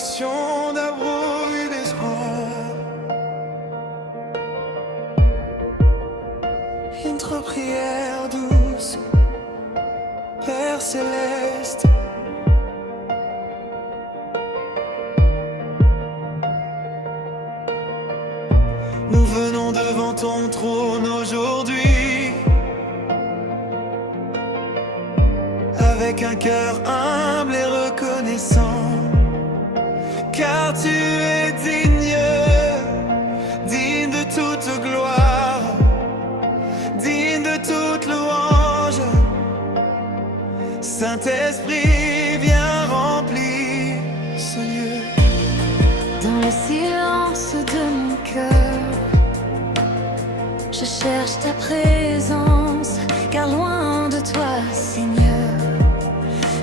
connexion d'abord et d'espoir. Entre prières douces, Père céleste, nous venons devant ton trône aujourd'hui, avec un cœur humble et reconnaissant, car tu es digne, digne de toute gloire, digne de toute louange. Saint-Esprit, viens remplir ce lieu. Dans le silence de mon cœur, je cherche ta présence, car loin de toi, Seigneur,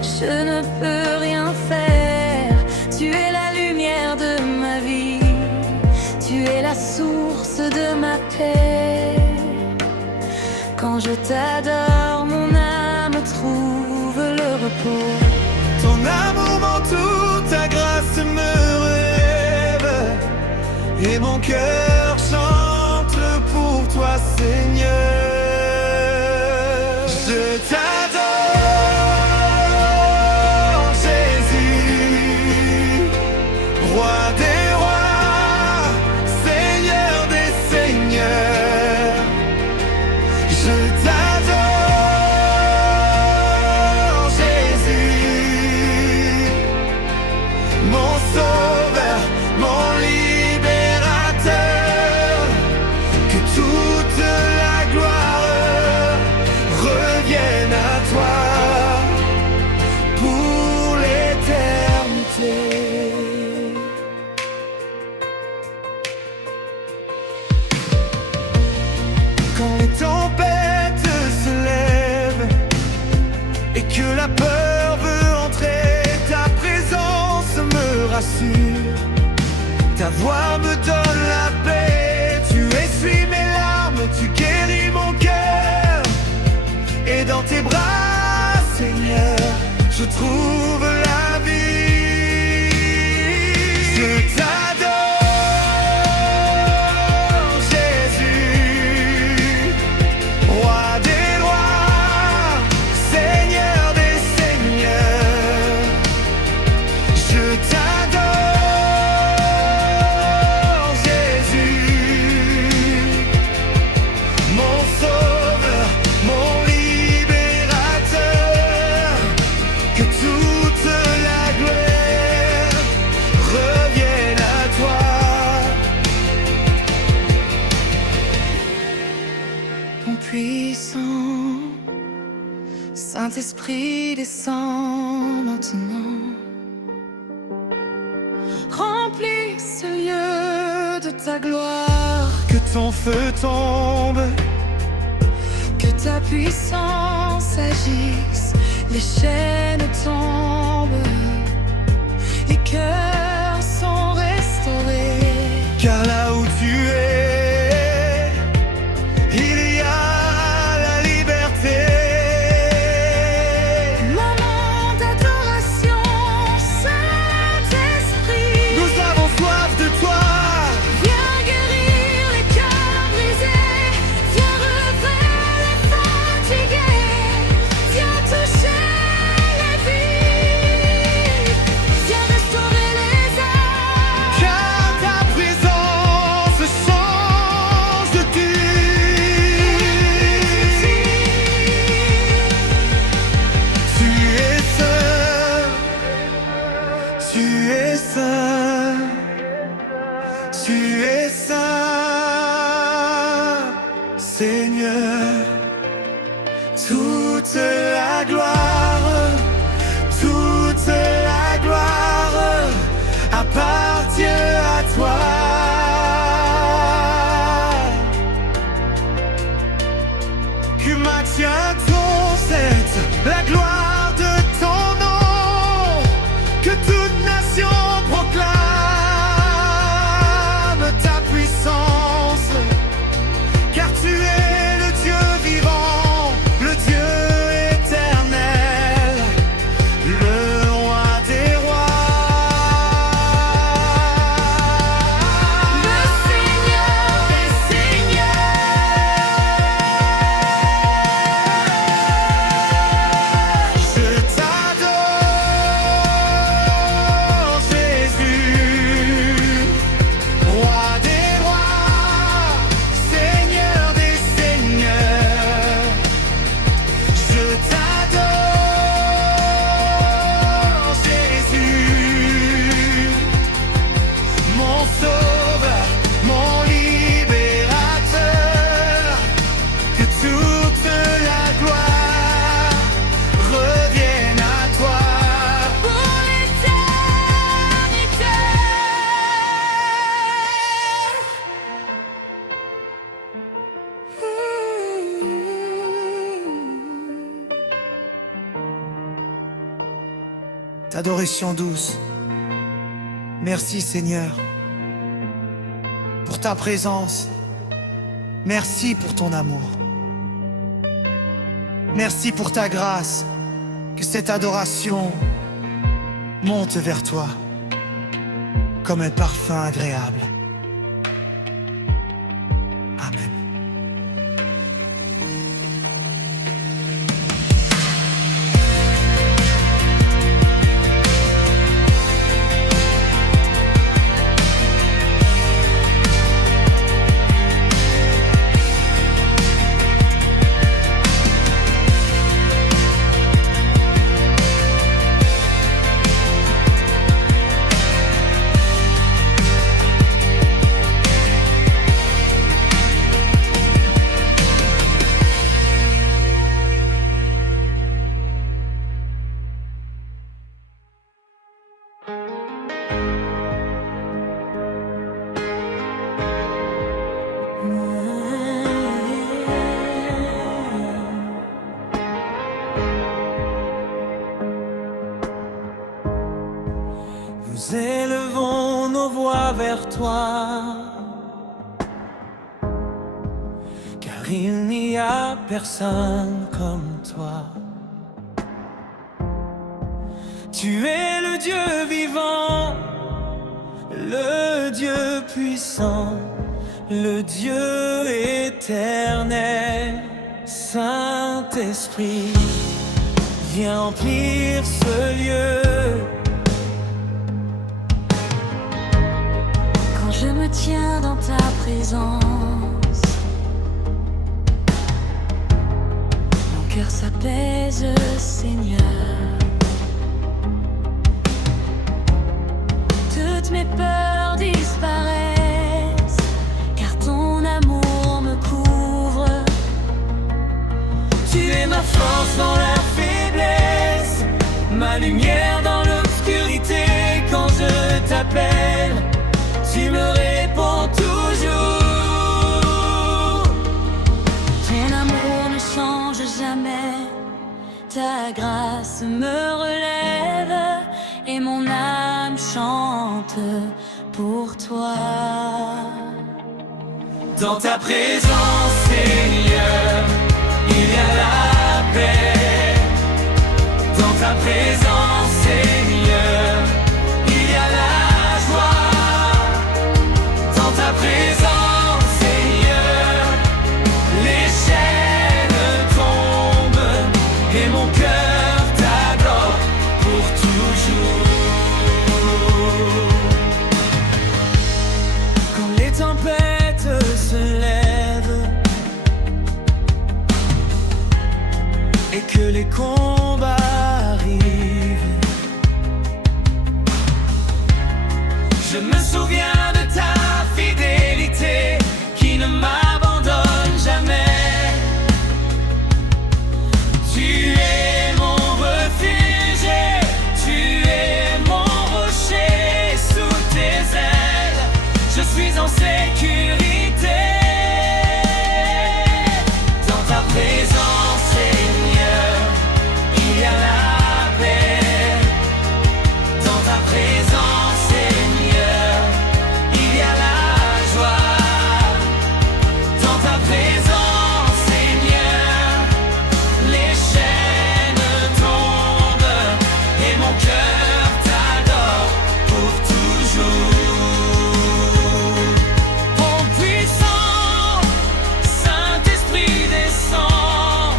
je ne peux rien faire. Tu es la lumière de ma vie, tu es la source de ma paix. Quand je t'adore, mon âme trouve le repos. Ton amour m'entoure, ta grâce me relève, et mon cœur chante pour toi, Seigneur. Je t'adore, Jésus, roi des rois, Seigneur des seigneurs. Je t'adore, Jésus, mon sauveur, mon libérateur. Que toute la gloire revienne à toi pour l'éternité. Quand les tempêtes se lèvent et que la peur veut entrer, ta présence me rassure, ta voix me donne la paix. Tu essuies mes larmes, tu guéris mon cœur, et dans tes bras, Seigneur, je trouve la vie. Je t'adore, Jésus, roi des rois, Seigneur des seigneurs. Je t'adore, Jésus, mon sauveur, mon libérateur. Que toute la gloire revienne à toi. Ton puissant Saint-Esprit descend maintenant, remplis ce lieu de ta gloire. Que ton feu tombe, que ta puissance agisse, les chaînes tombent, les cœurs sont restaurés. Car là où tu es, il y a la liberté. Moment d'adoration, Saint-Esprit, Nous avons soif de toi. viens guérir les cœurs brisés, viens relever les fatigués, viens toucher les vies, viens restaurer les âmes. Car ta présence change de tout. Tu es saint, tu es saint, tu es saint, Seigneur. Toute la gloire, toute la gloire appartient à toi. Que maintient ton set, la gloire de ton nom, que toute nation proclame ta puissance, car tu es le Dieu vivant, le Dieu éternel, le roi des rois. d'adoration douce. Merci Seigneur pour ta présence. Merci pour ton amour. Merci pour ta grâce. Que cette adoration monte vers toi comme un parfum agréable. Amen. Nous élevons nos voix vers toi, car il n'y a personne comme toi. Tu es le Dieu vivant, le Dieu puissant, le Dieu éternel. Saint-Esprit, viens remplir ce lieu. Quand je me tiens dans ta présence, mon cœur s'apaise, Seigneur. Toutes mes peurs disparaissent, car ton amour me couvre. Tu es ma force dans la faiblesse, ma lumière dans l'obscurité. Quand je t'appelle, tu me réponds toujours. Ton amour ne change jamais, ta grâce me relève, et mon âme chante pour toi. Dans ta présence, Seigneur, il y a la paix. Dans ta présence, Seigneur, il y a la joie. Dans ta présence, Seigneur, les chaînes tombent et mon cœur t'adore pour toujours. Quand les tempêtes se lèvent et que les combats arrivent, je me souviens de ta fidélité qui ne m'abandonne jamais. Tu es mon refuge, tu es mon rocher. Sous tes ailes, je suis en sécurité. Dans ta présence, Seigneur, il y a la paix. Dans ta présence, Seigneur, il y a la joie. Dans ta présence, Seigneur, les chaînes tombent et mon cœur t'adore pour toujours. Ô puissant, Saint-Esprit descend,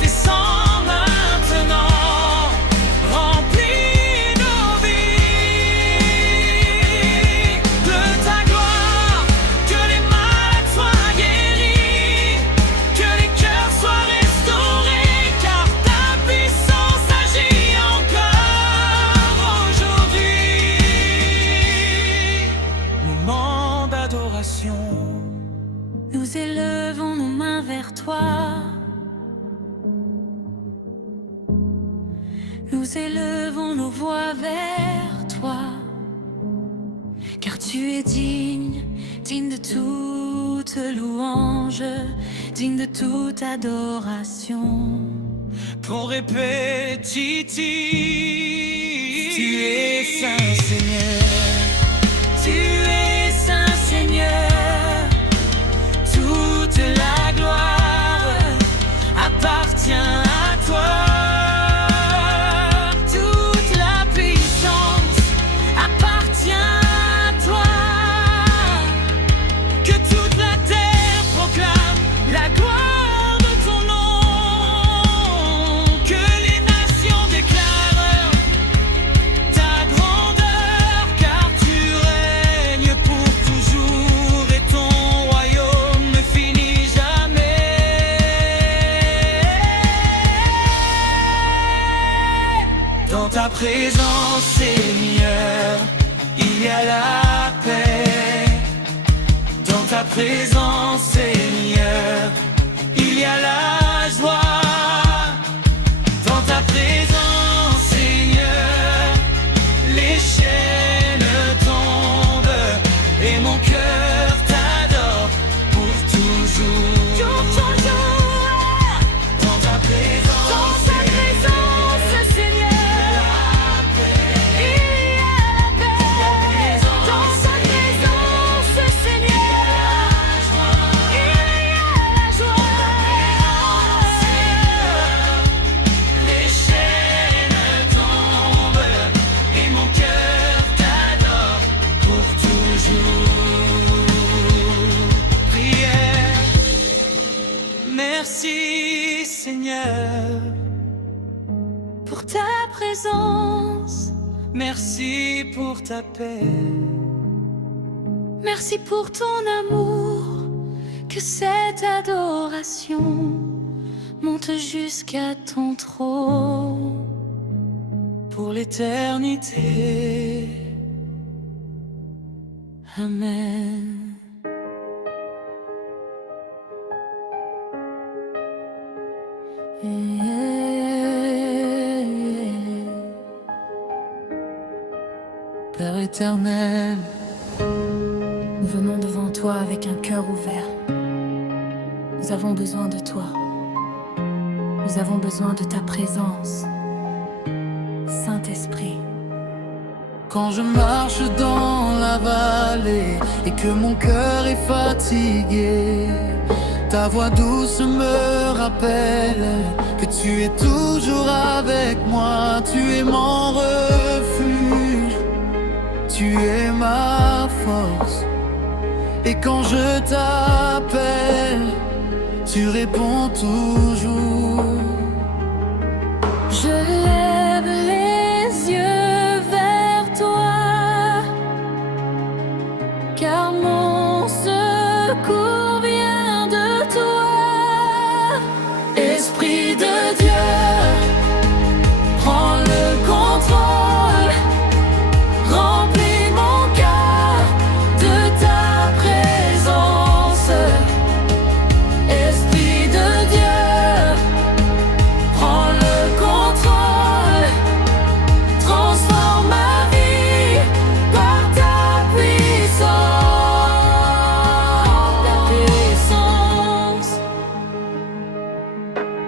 descend maintenant, remplis nos vies de ta gloire. Que les malades soient guéris, que les cœurs soient restaurés, car ta puissance agit encore aujourd'hui. Moment d'adoration. Nous élevons nos mains vers toi. Nous élevons nos voix vers toi, car tu es digne, digne de toute louange, digne de toute adoration. Con répétitif, es Saint Seigneur. Tu es Saint Seigneur. Toute la gloire appartient à toi. Toute la puissance appartient à toi. Que toute la terre proclame la gloire de ton nom. Que les nations déclarent ta grandeur, car tu règnes pour toujours et ton royaume ne finit jamais. Dans ta présence, Seigneur, il y a la paix. Dans ta présence, Seigneur, il y a la joie. Dans ta présence, Seigneur, les chaînes tombent et mon cœur t'adore pour toujours. Dans ta présence, Seigneur, il y a la paix. Dans ta présence, Seigneur, il y a la joie. Les chaînes tombent et mon cœur t'adore pour toujours. Prière. Merci Seigneur Pour ta présence, merci pour ta paix. merci pour ton amour. Que cette adoration monte jusqu'à ton trône. Pour l'éternité. Amen. Père éternel, Nous venons devant toi avec un cœur ouvert. Nous avons besoin de toi. Nous avons besoin de ta présence. Saint-Esprit. quand je marche dans la vallée et que mon cœur est fatigué, ta voix douce me rappelle que tu es toujours avec moi. Tu es mon refuge, tu es ma force. Et quand je t'appelle, tu réponds toujours. Je lève les yeux vers toi, car mon secours vient de toi. Esprit de Dieu, prends le contrôle, remplis mon cœur de ta présence. Esprit de Dieu, prends le contrôle, transforme ma vie par ta puissance.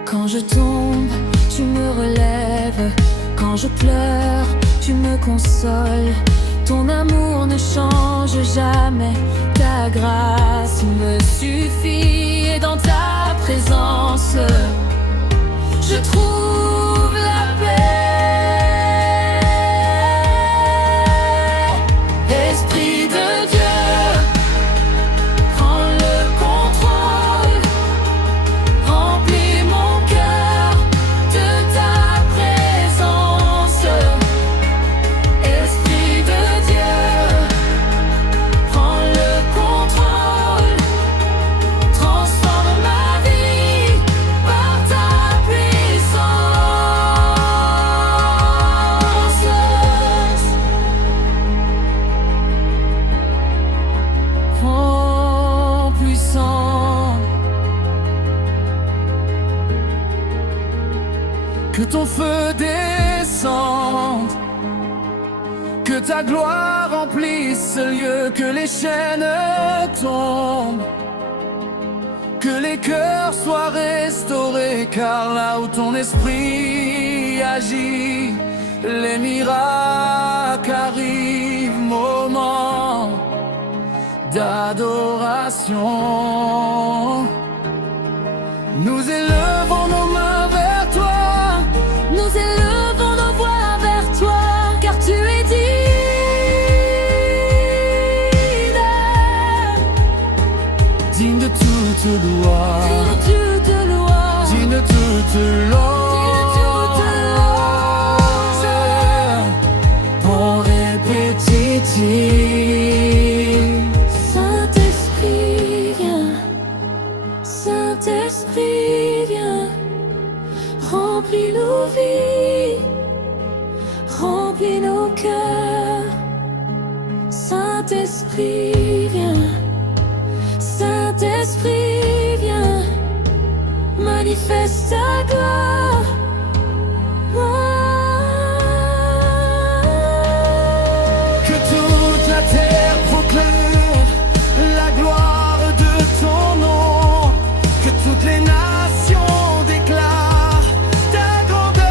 Quand je tombe, tu me relèves. Quand je pleure, tu me consoles. Ton amour ne change jamais. Ta grâce me suffit. Et dans ta présence, je trouve la paix. Esprit de Dieu, prends le contrôle, remplis mon cœur de ta présence. Esprit de Dieu, prends le contrôle, transforme ma vie par ta puissance. Oh puissant, Que ton feu descende, que ta gloire remplisse ce lieu, que les chaînes tombent, que les cœurs soient restaurés, car là où ton esprit agit, les miracles arrivent, moment d'adoration. Nous élevons nos mains vers toi, Nous élevons nos voix vers toi, car tu es digne. digne de toute gloire, Digne de louange, digne de toute louange. Bon répétitif. Saint-Esprit, viens. Saint-Esprit, viens. Remplis nos vies, remplis nos cœurs. Saint-Esprit, viens. Saint-Esprit, viens. Manifeste ta gloire. Que toute la terre proclame la gloire de ton nom. Que toutes les nations déclarent ta grandeur.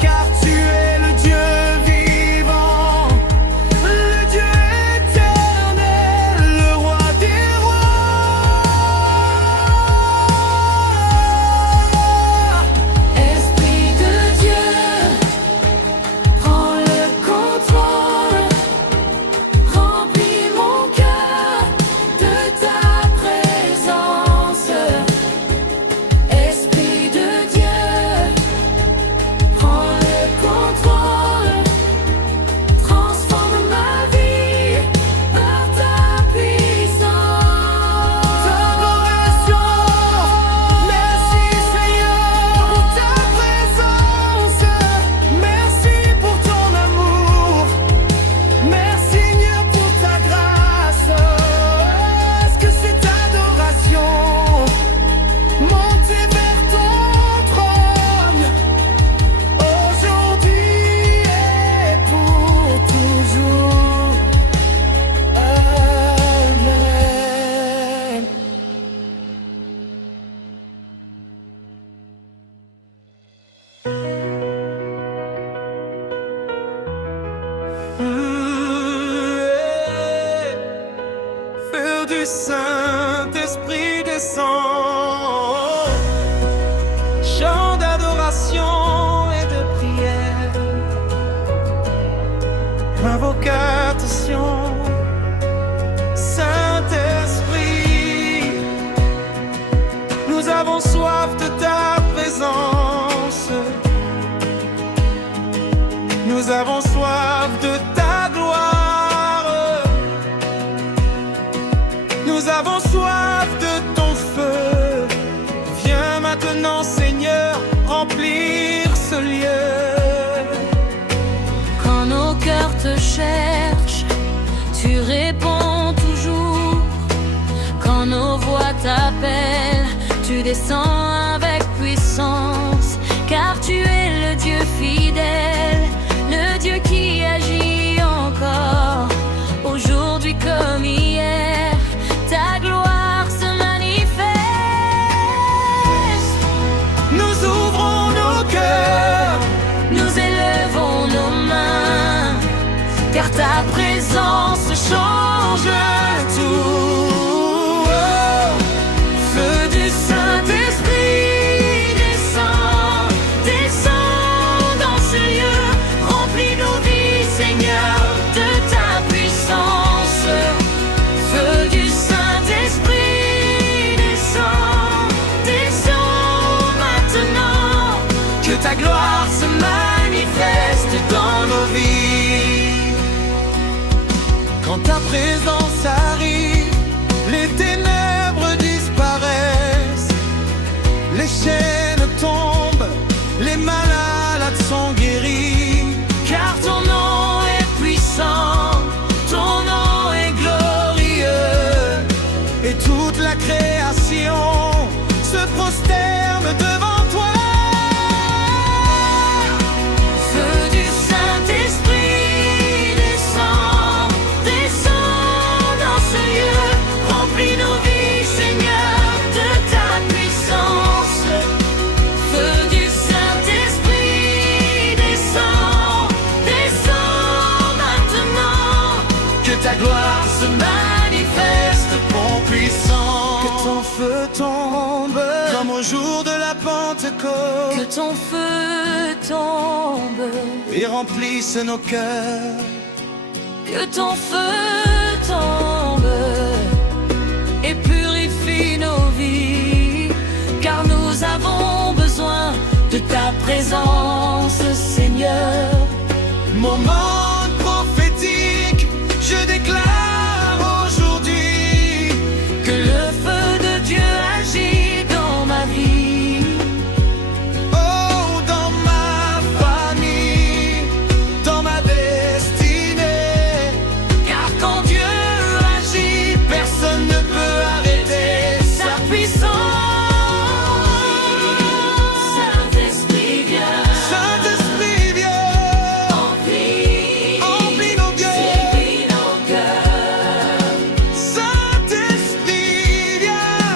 Car tu es le Dieu vivant, le Dieu éternel, le roi des rois. Esprit de Dieu, prends le contrôle, remplis mon cœur de ta présence. Esprit de Dieu, prends le contrôle, transforme ma vie par ta puissance. Adoration, merci Seigneur pour ta présence, merci pour ton amour, merci Seigneur pour ta grâce. Est-ce que cette adoration montée vers ton trône aujourd'hui et pour toujours? Amen. Feu du Saint-Esprit descend, chant d'adoration et de prière, invocation, Saint-Esprit, nous avons soif de ta présence, nous avons soif de ta gloire, nous avons soif de ton feu. Viens maintenant Seigneur remplir ce lieu. Quand nos cœurs te cherchent, tu réponds toujours. Quand nos voix t'appellent, tu descends avec puissance. Car tu es le Dieu fidèle, le Dieu qui agit encore, aujourd'hui comme hier. Ta gloire se manifeste. Nous ouvrons nos cœurs, Nous élevons nos mains, car ta présence change tout. feu du Saint-Esprit, descend, descend dans ce lieu. Remplis nos vies, Seigneur, de ta puissance. Feu du Saint-Esprit, descend, descend maintenant. que ta gloire se manifeste dans nos vies. Quand ta présence arrive, les ténèbres disparaissent, les chaînes tombent, les malades sont guéris. Car ton nom est puissant, ton nom est glorieux. Et toute la création se prosterne devant toi. Feu du Saint-Esprit, descend, descend dans ce lieu. Remplis nos vies, Seigneur, de ta puissance. Feu du Saint-Esprit, jour de la Pentecôte, que ton feu tombe, et remplisse nos cœurs. que ton feu tombe et purifie nos vies, car nous avons besoin de ta présence, Seigneur. Moment prophétique, je déclare aujourd'hui Que le feu de Dieu agit dans ma vie, oh, dans ma famille, dans ma destinée. car quand Dieu agit, Personne ne peut arrêter sa puissance. Saint-Esprit, viens, Saint-Esprit, viens, remplis, remplis nos cœurs. remplis nos cœurs. Saint-Esprit, viens,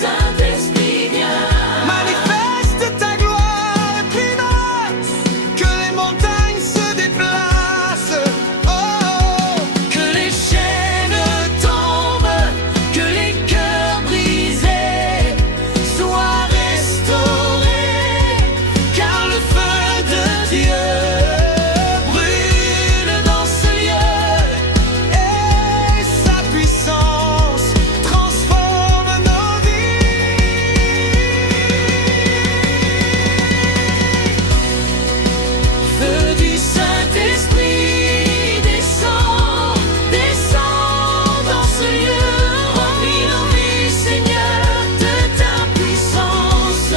Saint-Esprit, viens, manifeste ta gloire primace, que les montagnes se déplacent. Oh, que les chaînes tombent, que les cœurs brisés soient restaurés, car le feu de Dieu brûle dans ce lieu, et sa puissance transforme nos vies. Feu du Saint-Esprit, descend, descend dans ce lieu, remplis nos vies, Seigneur, de ta puissance.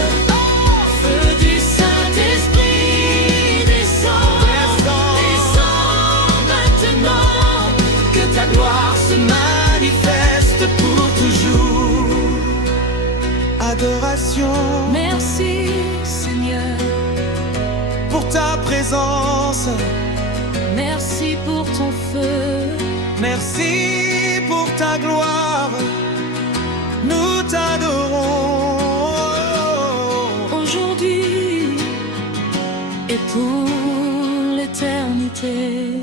Feu du Saint-Esprit, descend, descend maintenant, que ta gloire se manifeste pour toujours. Adoration Merci, Seigneur, pour ta présence, merci pour ton feu. merci pour ta gloire, nous t'adorons. Aujourd'hui et pour l'éternité.